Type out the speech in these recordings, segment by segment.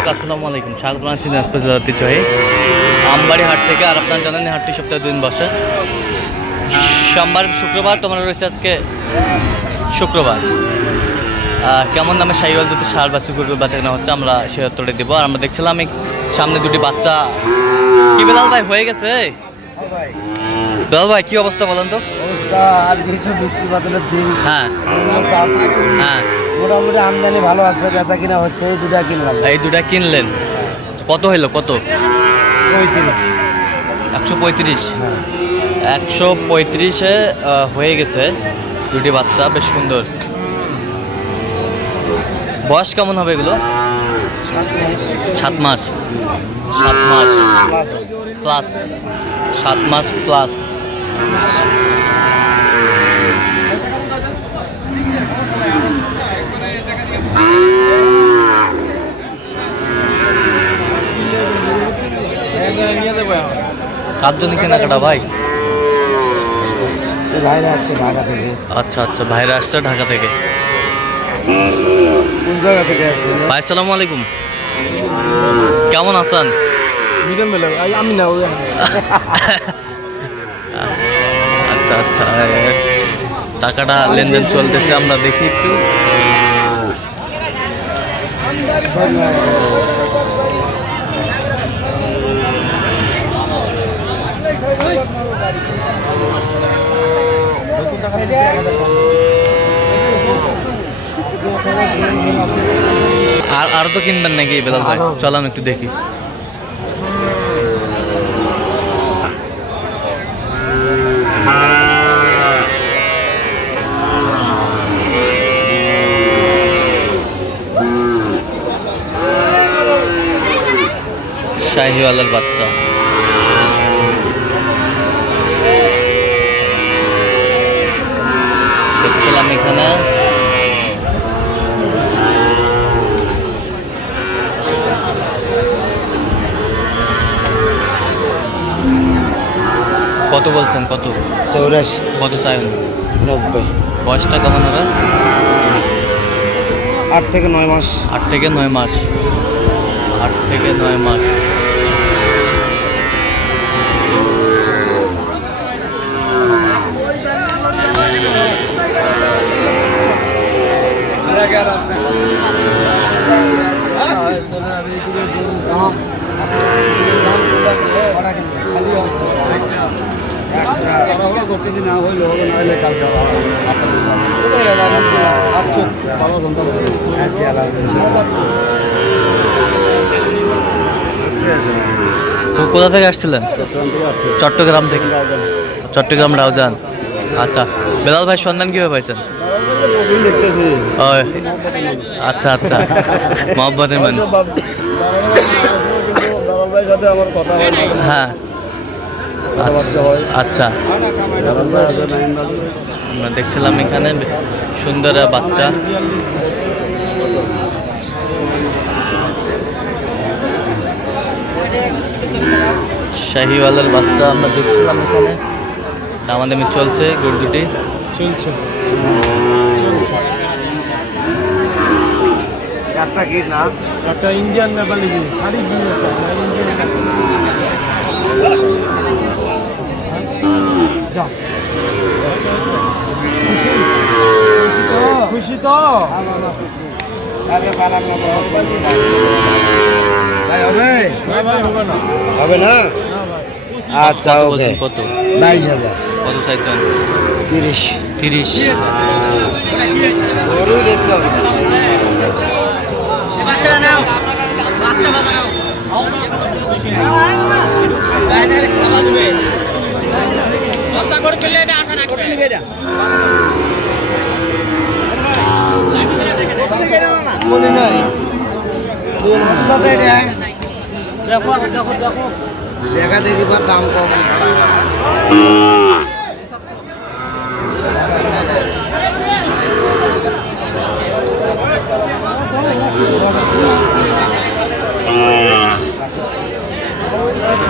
দর্শক আসসালামু আলাইকুম। স্বাগত জানাচ্ছি দিনাজপুর জেলার ঐতিহ্যবাহী আমবাড়ি হাট থেকে আর আপনারা জানেন হাটটি সপ্তাহে দুদিন বসে। সোমবার শুক্রবার তোমার রয়েছে আজকে শুক্রবার। কেমন দামে সাইওয়াল দুটি সার বাসি গরু বাচ্চা কেনা হচ্ছে আমরা সে উত্তরে দিব। আর আমরা দেখছিলাম সামনে দুটি বাচ্চা। কি বেলাল ভাই হয়ে গেছে? বেলাল ভাই কি অবস্থা বলেন তো? অবস্থা আর যেহেতু বৃষ্টি বাদলের দিন হ্যাঁ। হ্যাঁ। মোটামুটি আমদানি ভালো আছে বেচা কিনা হচ্ছে এই দুটা কিনলাম। এই দুটা কিনলেন? কত হইল? কত? একশো পঁয়ত্রিশ? একশো পঁয়ত্রিশে হয়ে গেছে দুটি বাচ্চা বেশ সুন্দর। বয়স কেমন হবে এগুলো? সাত মাস। সাত মাস। সাত মাস। প্লাস। সাত মাস প্লাস। কার জন্য কেনাকাটা ভাই? ভাইরা আসছে ঢাকা থেকে। আচ্ছা আচ্ছা ভাইরা আসছে ঢাকা থেকে। কোন জায়গা থেকে ভাই সালামু আলাইকুম। কেমন আছেন? মিজান বেলা আমি না আচ্ছা আচ্ছা টাকাটা লেনদেন চলতেছে আমরা দেখি একটু। আর আর তো কিনবেন নাকি বেলাল ভাই। চলাম একটু দেখি শাহিওয়ালার বাচ্চা। দেখছিলাম এখানে। কত বলছেন? কত? চৌরাশি। কত চাই নব্বই। বয়সটা কেমন হবে? আট থেকে নয় মাস। আট থেকে নয় মাস। আট থেকে নয় মাস। কোথা থেকে আসছিলেন? চট্টগ্রাম থেকে। চট্টগ্রাম রাউজান। আচ্ছা। বেলাল ভাই সন্ধান কীভাবে পাইছেন? আচ্ছা আচ্ছা। মোহাম্মদের মানে। হ্যাঁ। কথাবার্তা আচ্ছা। আমরা দেখছিলাম এখানে সুন্দর বাচ্চা। শাহিওয়ালার বাচ্চা আমরা দেখছিলাম এখানে। দামাদামি চলছে গরু দুটি। চলছে। চলছে। চারটা কি না? একটা ইন্ডিয়ান নেপালি কি খালি কি একটা ইন্ডিয়ান যা। খুশি তো? হবে ভাই ভাই হবে না হবে না না ভাই আচ্ছা কত ওকে কত? বাইশ হাজার। কত চাইছেন তিরিশ। তিরিশ। গরু দেখতে হবে। মনে নাই। দেখা দেখি বা দাম কম। গরু আছে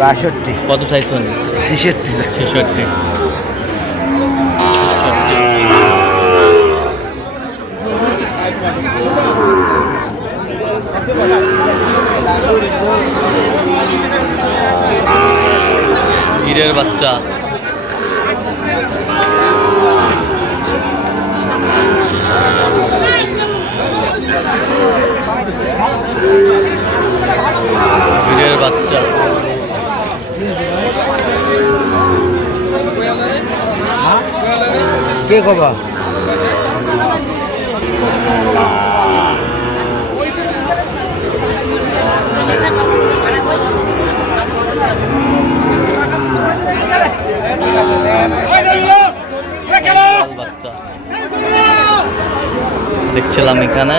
বাষট্টি। কত চাইছেন ছেষট্টি। ছেষট্টি। হীরের বাচ্চা। হীরের বাচ্চা। কে কবা? দেখছিলাম এখানে।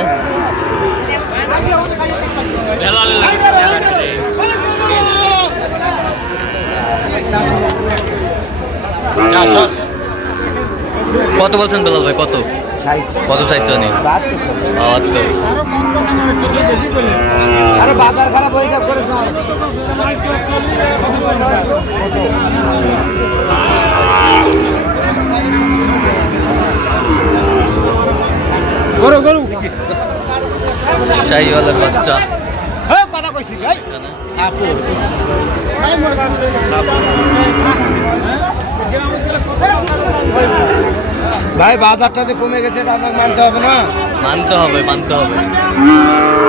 কত বলছেন বেলাল ভাই? কত? কত চাইছে উনি? বাহাত্তর। আরে বাজার খারাপ হয়ে যাবে করে দাও। গরু গরু। শাহিওয়ালের বাচ্চা। কথা কইছি এখানে। ভাই বাজারটা যে কমে গেছে এটা আপনাকে মানতে হবে না? মানতে হবে মানতে হবে।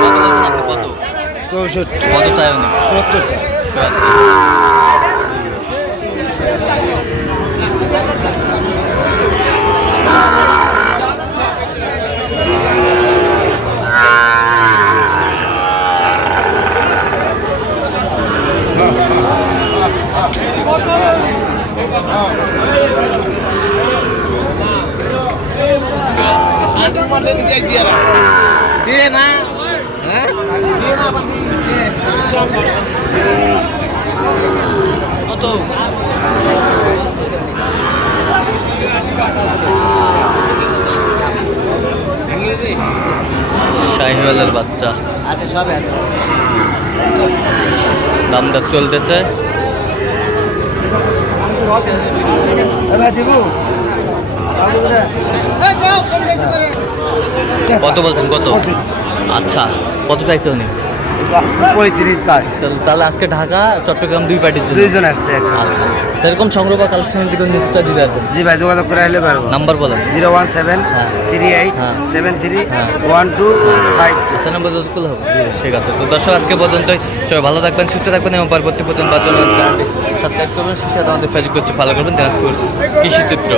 কত বলছেন আপনি কত? চৌষট্টি। কত চাই উনি সত্তর চাই। কত? শাহিওয়ালের বাচ্চা। আচ্ছা সবে আছে। দাম দর চলতেছে। ভাই দিবু? কত বলছেন কত? আচ্ছা কত চাইছে উনি? পঁয়ত্রিশ চাই। চল তাহলে আজকে ঢাকা চট্টগ্রাম দুই পার্টির জন্য। দুইজন আসছে আচ্ছা যেরকম সংগ্রহ বা কালেকশনের দিকে নিতে দিতে পারবেন। জি ভাই যোগাযোগ করে আসলে পারব। নাম্বার বলেন। জিরো ওয়ান সেভেন হ্যাঁ। থ্রি এইট হ্যাঁ। সেভেন থ্রি হ্যাঁ। ওয়ান টু ফাইভ আচ্ছা নাম্বার যত করলে হবে। ঠিক আছে তো দর্শক আজকে পর্যন্তই। সবাই ভালো থাকবেন সুস্থ থাকবেন এবং পরবর্তী পর্যন্ত সাবস্ক্রাইব করবেন। সেই সাথে আমাদের ফেসবুক পেজটি ফলো করবেন। দিনাজপুর কৃষি চিত্র